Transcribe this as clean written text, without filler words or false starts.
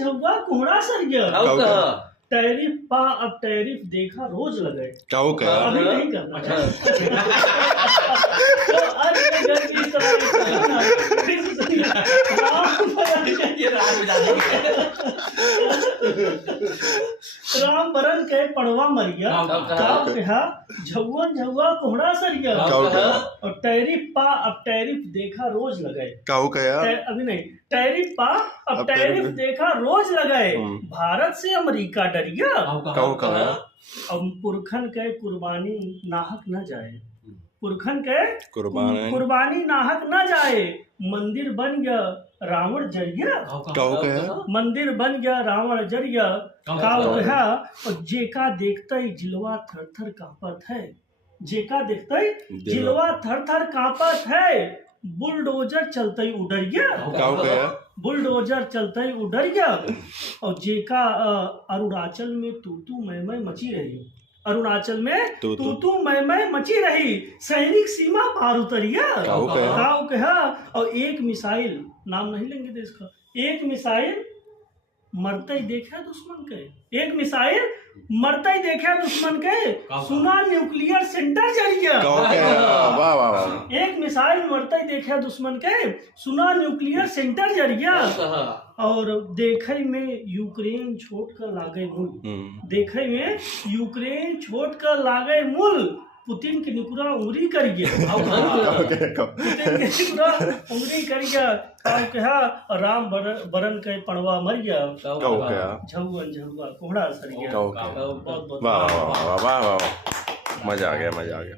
झुआ कोहड़ा सर गया। काऊ कहा टैरिफ पा अब टैरिफ देखा रोज लगे। काऊ कहा अभी नहीं करना अच्छा तो आज मैं घर की इस तरह से करना। ये रात में जाने राम बरन के पड़वा मरिया। काऊ कहा काऊ कहा झुअन झुआ कोहड़ा सर गया। काऊ कहा और टैरिफ पा अब टैरिफ देखा रोज लगे। काऊ कहा अभी नहीं, टैरिफ पा अब अब टैरिफ टैरिफ देखा रोज लगाए। हम्म। भारत से अमेरिका डरिया। काऊ कहा अब पुरखन के कुर्बानी नाहक न जाए। पुरखन के कुर्बान है कुर्बानी नाहक न जाए। मंदिर बन गया रावण जरिया। काऊ कहा मंदिर बन गया रावण जरिया। काऊ कहा और जेका देखते ही जिलवा थर थर कांपत है। जेका देखते ही जिलवा थर थर कांपत है। बुलडोजर चलते ही उडर गया। काऊ कहा बुलडोजर चलते ही उडर गया। और जेका अरुणाचल में तू मैं मची रही। अरुणाचल में तू तू मैं मची रही। सैनिक सीमा पार उतरिया। काऊ कहा काऊ कहा और एक मिसाइल, नाम नहीं लेंगे देश का, एक मिसाइल मरते ही देखा दुश्मन के। एक मिसाइल मरते ही देखा दुश्मन के। सुना न्यूक्लियर सेंटर जरिया। काऊ कहा वाह वाह वाह एक मिसाइल मरते ही देखा दुश्मन के। सुना न्यूक्लियर सेंटर जरिया। और देखे में यूक्रेन छोड़ कर लागे मूल। देखे में यूक्रेन छोड़ कर लागे मूल। पुतिन की निकुरा उंगली कर गया। पुतिन की निकुरा उंगली कर गया। काऊ कहा और राम बरन के पड़वा मर गया। काऊ कहा झुअन झुआ कोहड़ा सर गया। काऊ कहा बहुत बहुत वाह वाह वाह वाह वाह मजा आ गया मजा आ गया।